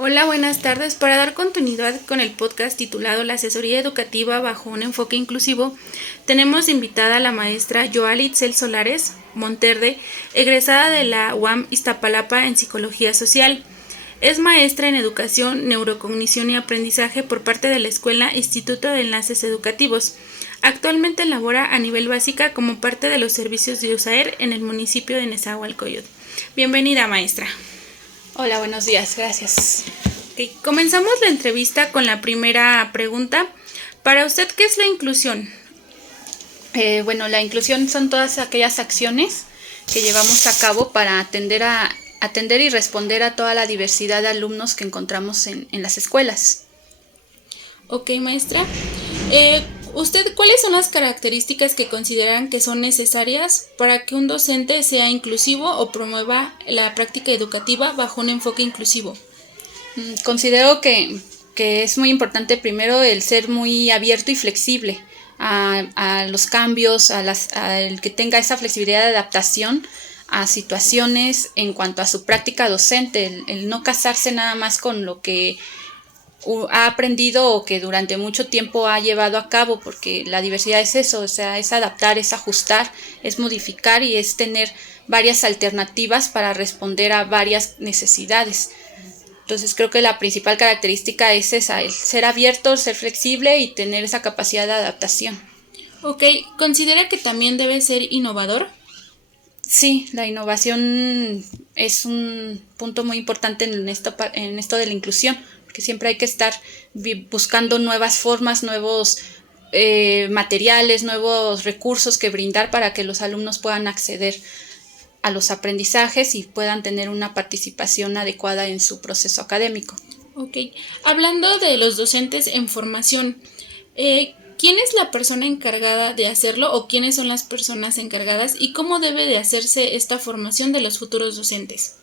Hola, buenas tardes. Para dar continuidad con el podcast titulado La asesoría educativa bajo un enfoque inclusivo, tenemos invitada a la maestra Yoali Itzel Solares Monterde, egresada de la UAM Iztapalapa en Psicología Social. Es maestra en Educación, Neurocognición y Aprendizaje por parte de la Escuela Instituto de Enlaces Educativos. Actualmente labora a nivel básica como parte de los servicios de USAER en el municipio de Nezahualcóyotl. Bienvenida, maestra. Hola, buenos días, gracias. Okay, comenzamos la entrevista con la primera pregunta. Para usted, ¿qué es la inclusión? La inclusión son todas aquellas acciones que llevamos a cabo para atender y responder a toda la diversidad de alumnos que encontramos en las escuelas. Ok, maestra. ¿Usted cuáles son las características que consideran que son necesarias para que un docente sea inclusivo o promueva la práctica educativa bajo un enfoque inclusivo? Considero que es muy importante primero el ser muy abierto y flexible a los cambios, el que tenga esa flexibilidad de adaptación a situaciones en cuanto a su práctica docente, el no casarse nada más con lo que ha aprendido o que durante mucho tiempo ha llevado a cabo, porque la diversidad es eso, o sea, es adaptar, es ajustar, es modificar y es tener varias alternativas para responder a varias necesidades. Entonces creo que la principal característica es esa, el ser abierto, ser flexible y tener esa capacidad de adaptación. Ok, ¿considera que también debe ser innovador? Sí, la innovación es un punto muy importante en esto de la inclusión, porque siempre hay que estar buscando nuevas formas, nuevos materiales, nuevos recursos que brindar para que los alumnos puedan acceder a los aprendizajes y puedan tener una participación adecuada en su proceso académico. Ok, hablando de los docentes en formación, ¿quién es la persona encargada de hacerlo o quiénes son las personas encargadas y cómo debe de hacerse esta formación de los futuros docentes?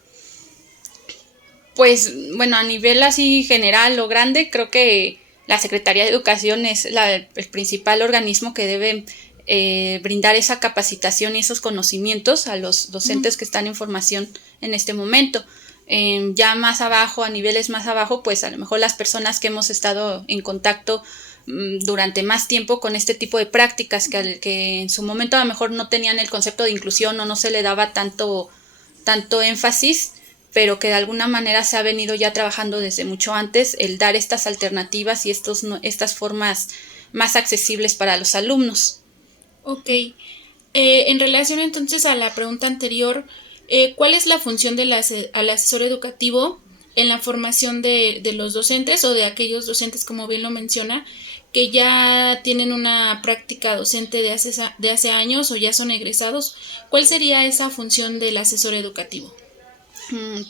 Pues bueno, a nivel así general o grande, creo que la Secretaría de Educación es el principal organismo que debe brindar esa capacitación y esos conocimientos a los docentes que están en formación en este momento. Ya más abajo, a niveles más abajo, pues a lo mejor las personas que hemos estado en contacto durante más tiempo con este tipo de prácticas que en su momento a lo mejor no tenían el concepto de inclusión o no se le daba tanto énfasis, pero que de alguna manera se ha venido ya trabajando desde mucho antes, el dar estas alternativas y estas formas más accesibles para los alumnos. Ok, en relación entonces a la pregunta anterior, ¿cuál es la función del asesor educativo en la formación de los docentes o de aquellos docentes, como bien lo menciona, que ya tienen una práctica docente de hace años o ya son egresados? ¿Cuál sería esa función del asesor educativo?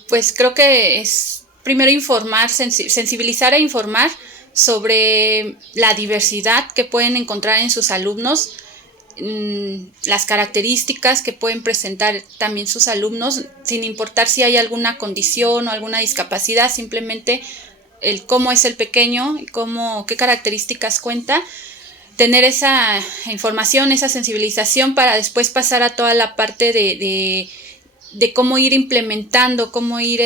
Pues creo que es primero informar, sensibilizar e informar sobre la diversidad que pueden encontrar en sus alumnos, las características que pueden presentar también sus alumnos, sin importar si hay alguna condición o alguna discapacidad, simplemente el cómo es el pequeño y qué características cuenta, tener esa información, esa sensibilización para después pasar a toda la parte de cómo ir implementando, cómo ir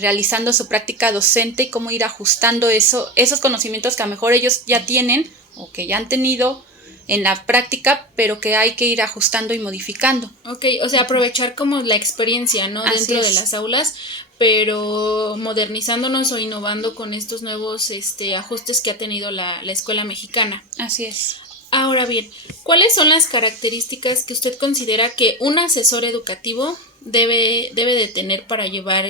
realizando su práctica docente y cómo ir ajustando esos conocimientos que a lo mejor ellos ya tienen o que ya han tenido en la práctica, pero que hay que ir ajustando y modificando. Ok, o sea, aprovechar como la experiencia, ¿no? Así Dentro es. de las aulas, pero modernizándonos o innovando con estos nuevos ajustes que ha tenido la escuela mexicana. Así es. Ahora bien, ¿cuáles son las características que usted considera que un asesor educativo debe de tener para llevar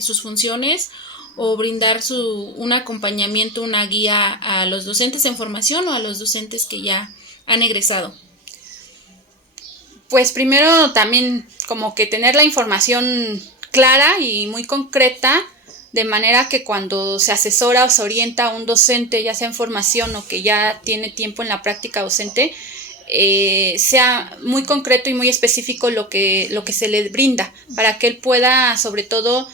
sus funciones o brindar un acompañamiento, una guía a los docentes en formación o a los docentes que ya han egresado? Pues primero también como que tener la información clara y muy concreta, de manera que cuando se asesora o se orienta a un docente, ya sea en formación o que ya tiene tiempo en la práctica docente, sea muy concreto y muy específico lo que se le brinda, para que él pueda sobre todo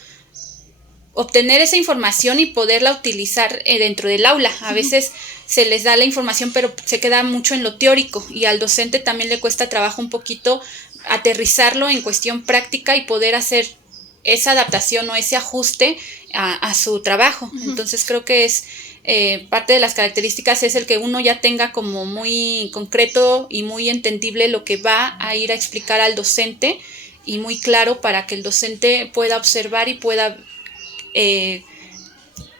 obtener esa información y poderla utilizar dentro del aula. A veces se les da la información, pero se queda mucho en lo teórico y al docente también le cuesta trabajo un poquito aterrizarlo en cuestión práctica y poder hacer esa adaptación o ese ajuste a su trabajo. Entonces creo que es parte de las características es el que uno ya tenga como muy concreto y muy entendible lo que va a ir a explicar al docente y muy claro para que el docente pueda observar y pueda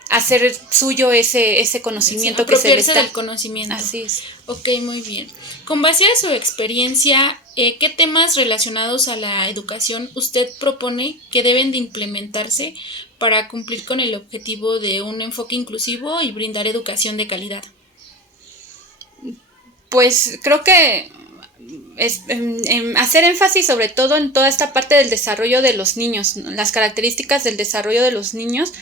hacer suyo ese conocimiento que se le está. Apropiarse del conocimiento. Así es. Ok, muy bien. Con base a su experiencia, ¿qué temas relacionados a la educación usted propone que deben de implementarse para cumplir con el objetivo de un enfoque inclusivo y brindar educación de calidad? Pues creo que hacer énfasis sobre todo en toda esta parte del desarrollo de los niños, las características del desarrollo de los niños,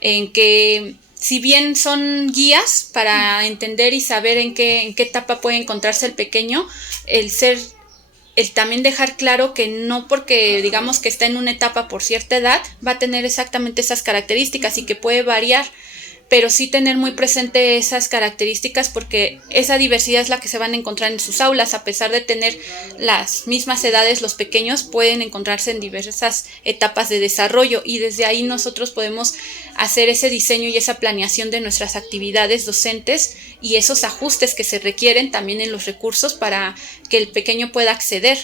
en que si bien son guías para entender y saber en qué etapa puede encontrarse el pequeño, el también dejar claro que no porque digamos que está en una etapa por cierta edad va a tener exactamente esas características y que puede variar, pero sí tener muy presente esas características porque esa diversidad es la que se van a encontrar en sus aulas. A pesar de tener las mismas edades, los pequeños pueden encontrarse en diversas etapas de desarrollo y desde ahí nosotros podemos hacer ese diseño y esa planeación de nuestras actividades docentes y esos ajustes que se requieren también en los recursos para que el pequeño pueda acceder.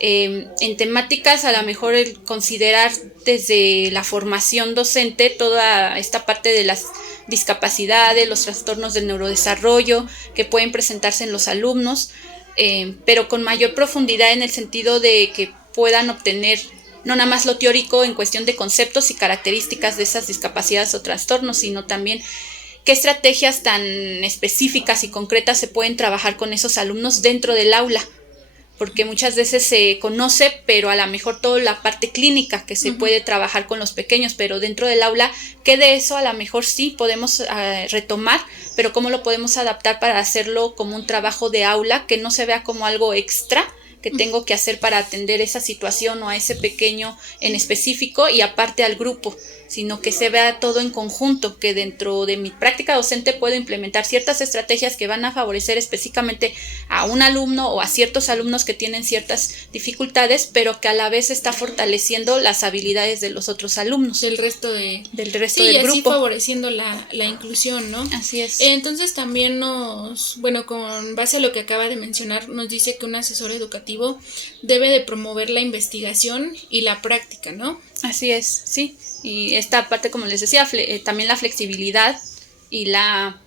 En temáticas a lo mejor el considerar desde la formación docente toda esta parte de las discapacidades, los trastornos del neurodesarrollo que pueden presentarse en los alumnos, pero con mayor profundidad en el sentido de que puedan obtener no nada más lo teórico en cuestión de conceptos y características de esas discapacidades o trastornos, sino también qué estrategias tan específicas y concretas se pueden trabajar con esos alumnos dentro del aula, porque muchas veces se conoce, pero a lo mejor toda la parte clínica que se puede trabajar con los pequeños, pero dentro del aula, ¿qué de eso a lo mejor sí podemos retomar? Pero ¿cómo lo podemos adaptar para hacerlo como un trabajo de aula, que no se vea como algo extra que tengo que hacer para atender esa situación o a ese pequeño en específico y aparte al grupo, sino que se vea todo en conjunto, que dentro de mi práctica docente puedo implementar ciertas estrategias que van a favorecer específicamente a un alumno o a ciertos alumnos que tienen ciertas dificultades, pero que a la vez está fortaleciendo las habilidades de los otros alumnos. Del resto del sí, grupo. Y así favoreciendo la inclusión, ¿no? Así es. Entonces también con base a lo que acaba de mencionar, nos dice que un asesor educativo debe de promover la investigación y la práctica, ¿no? Así es, sí. Y esta parte, como les decía, también la flexibilidad y la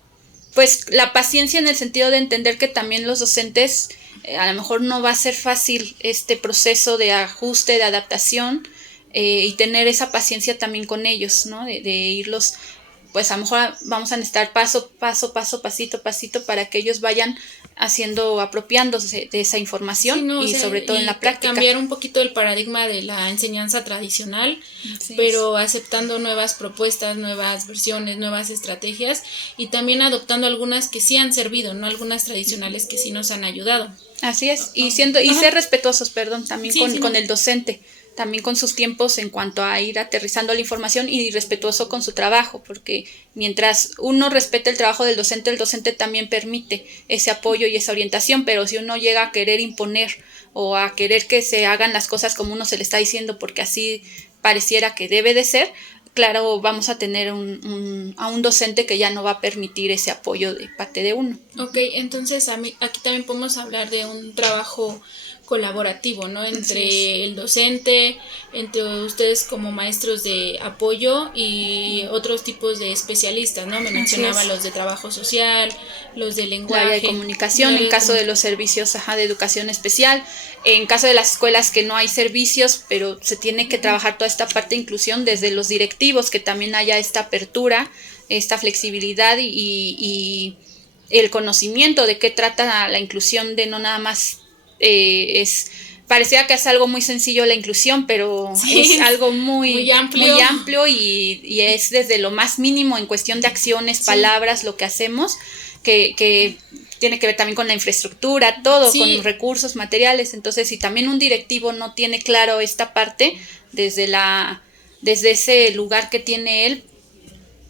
paciencia en el sentido de entender que también los docentes a lo mejor no va a ser fácil este proceso de ajuste, de adaptación y tener esa paciencia también con ellos, ¿no? De irlos, pues a lo mejor vamos a necesitar pasito, pasito para que ellos vayan apropiándose de esa información, sí, ¿no? Sobre todo en la práctica. Cambiar un poquito el paradigma de la enseñanza tradicional, sí, pero aceptando nuevas propuestas, nuevas versiones, nuevas estrategias y también adoptando algunas que sí han servido, ¿no? Algunas tradicionales que sí nos han ayudado. Así es, y ser respetuosos, también con el docente, también con sus tiempos en cuanto a ir aterrizando la información y respetuoso con su trabajo, porque mientras uno respete el trabajo del docente, el docente también permite ese apoyo y esa orientación, pero si uno llega a querer imponer o a querer que se hagan las cosas como uno se le está diciendo porque así pareciera que debe de ser, claro, vamos a tener a un docente que ya no va a permitir ese apoyo de parte de uno. Ok, entonces aquí también podemos hablar de un trabajo colaborativo, ¿no? Entre el docente, entre ustedes como maestros de apoyo y otros tipos de especialistas, ¿no? Me mencionaba los de trabajo social, los de lenguaje. La área de comunicación, en caso de los servicios de educación especial, en caso de las escuelas que no hay servicios, pero se tiene que trabajar toda esta parte de inclusión desde los directivos, que también haya esta apertura, esta flexibilidad y el conocimiento de qué trata la inclusión, de no nada más parecía que es algo muy sencillo la inclusión, pero sí, es algo muy amplio y es desde lo más mínimo en cuestión de acciones, sí, palabras, lo que hacemos, que tiene que ver también con la infraestructura, todo, sí, con recursos, materiales. Entonces, si también un directivo no tiene claro esta parte, desde ese lugar que tiene él,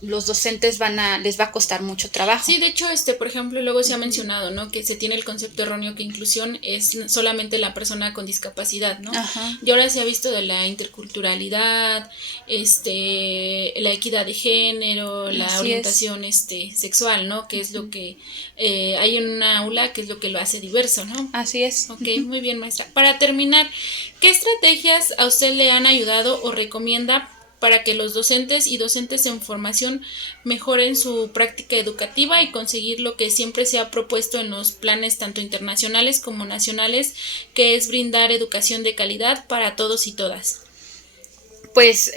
los docentes les va a costar mucho trabajo. Sí, de hecho, por ejemplo, luego se ha mencionado, ¿no? Que se tiene el concepto erróneo que inclusión es solamente la persona con discapacidad, ¿no? Ajá. Y ahora se ha visto de la interculturalidad, la equidad de género, la Así orientación sexual, ¿no? Que es lo que hay en una aula, que es lo que lo hace diverso, ¿no? Así es. Ok, muy bien, maestra. Para terminar, ¿qué estrategias a usted le han ayudado o recomienda para que los docentes y docentes en formación mejoren su práctica educativa y conseguir lo que siempre se ha propuesto en los planes tanto internacionales como nacionales, que es brindar educación de calidad para todos y todas? Pues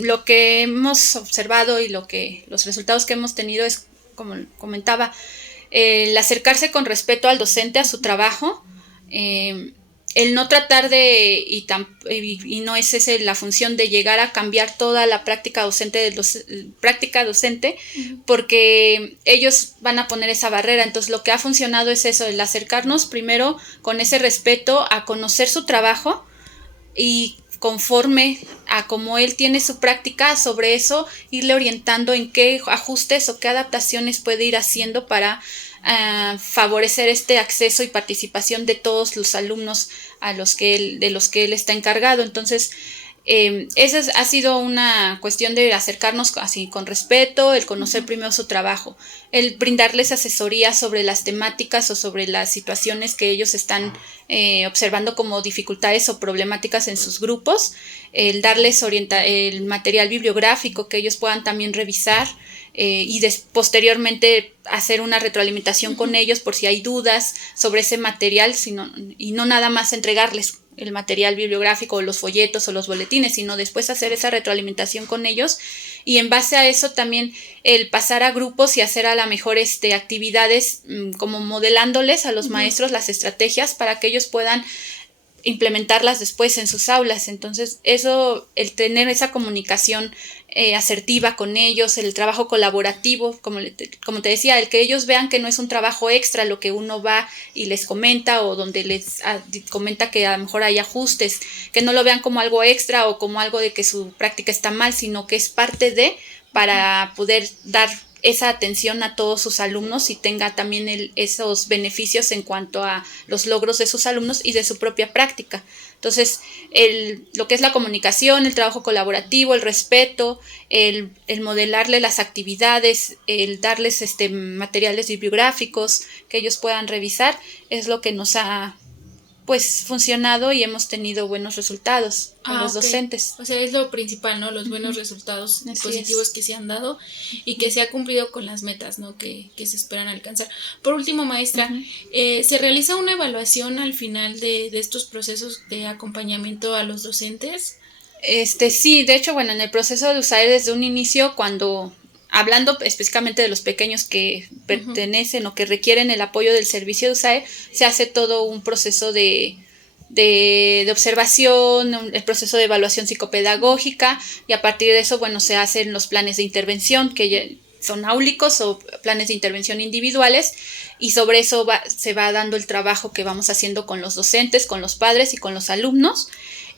lo que hemos observado y los resultados que hemos tenido es, como comentaba, el acercarse con respeto al docente, a su trabajo, el no tratar y no es esa la función de llegar a cambiar toda la práctica docente, porque ellos van a poner esa barrera. Entonces lo que ha funcionado es eso, el acercarnos primero con ese respeto a conocer su trabajo y conforme a cómo él tiene su práctica, sobre eso irle orientando en qué ajustes o qué adaptaciones puede ir haciendo para favorecer este acceso y participación de todos los alumnos de los que él está encargado. Entonces, esa ha sido una cuestión de acercarnos así con respeto, el conocer primero su trabajo, el brindarles asesoría sobre las temáticas o sobre las situaciones que ellos están observando como dificultades o problemáticas en sus grupos, el darles el material bibliográfico que ellos puedan también revisar y posteriormente hacer una retroalimentación con ellos por si hay dudas sobre ese material, y no nada más entregarles el material bibliográfico o los folletos o los boletines, sino después hacer esa retroalimentación con ellos y en base a eso también el pasar a grupos y hacer a la mejor actividades como modelándoles a los maestros las estrategias para que ellos puedan implementarlas después en sus aulas. Entonces eso, el tener esa comunicación asertiva con ellos, el trabajo colaborativo, como te decía, el que ellos vean que no es un trabajo extra lo que uno va y les comenta o donde les comenta que a lo mejor hay ajustes, que no lo vean como algo extra o como algo de que su práctica está mal, sino que es parte para poder dar esa atención a todos sus alumnos y tenga también esos beneficios en cuanto a los logros de sus alumnos y de su propia práctica. Entonces, lo que es la comunicación, el trabajo colaborativo, el respeto, el modelarle las actividades, el darles materiales bibliográficos que ellos puedan revisar, es lo que nos ha funcionado y hemos tenido buenos resultados con los docentes. O sea, es lo principal, ¿no? Los buenos resultados positivos que se han dado y que se ha cumplido con las metas, ¿no? Que se esperan alcanzar. Por último, maestra, ¿se realiza una evaluación al final de estos procesos de acompañamiento a los docentes? Sí, de hecho, en el proceso de USAER desde un inicio, hablando específicamente de los pequeños que pertenecen o que requieren el apoyo del servicio de USAER, se hace todo un proceso de observación, el proceso de evaluación psicopedagógica y a partir de eso, se hacen los planes de intervención que son áulicos o planes de intervención individuales y sobre eso se va dando el trabajo que vamos haciendo con los docentes, con los padres y con los alumnos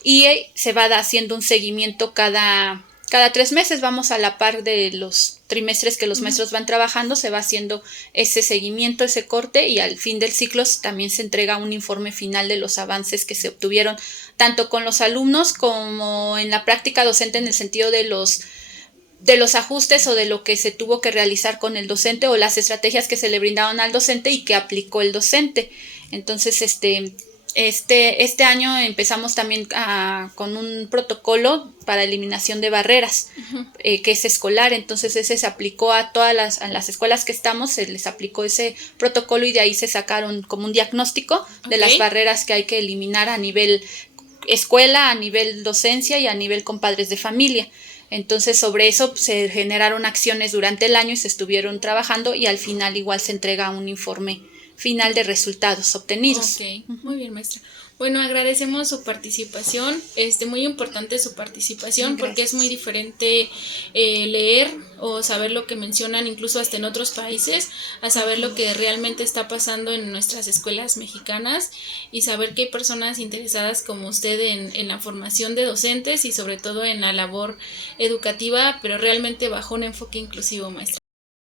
y se va haciendo un seguimiento cada 3 meses, vamos a la par de los trimestres que los maestros van trabajando, se va haciendo ese seguimiento, ese corte y al fin del ciclo también se entrega un informe final de los avances que se obtuvieron tanto con los alumnos como en la práctica docente en el sentido de los ajustes o de lo que se tuvo que realizar con el docente o las estrategias que se le brindaron al docente y que aplicó el docente. Entonces, este año empezamos también con un protocolo para eliminación de barreras, que es escolar. Entonces ese se aplicó a a las escuelas que estamos, se les aplicó ese protocolo y de ahí se sacaron como un diagnóstico de las barreras que hay que eliminar a nivel escuela, a nivel docencia y a nivel con padres de familia. Entonces sobre eso se generaron acciones durante el año y se estuvieron trabajando y al final igual se entrega un informe final de resultados obtenidos. Ok, muy bien, maestra. Bueno, agradecemos su participación, muy importante su participación. Gracias. Porque es muy diferente leer o saber lo que mencionan incluso hasta en otros países, a saber lo que realmente está pasando en nuestras escuelas mexicanas, y saber que hay personas interesadas como usted en la formación de docentes y sobre todo en la labor educativa, pero realmente bajo un enfoque inclusivo, maestra.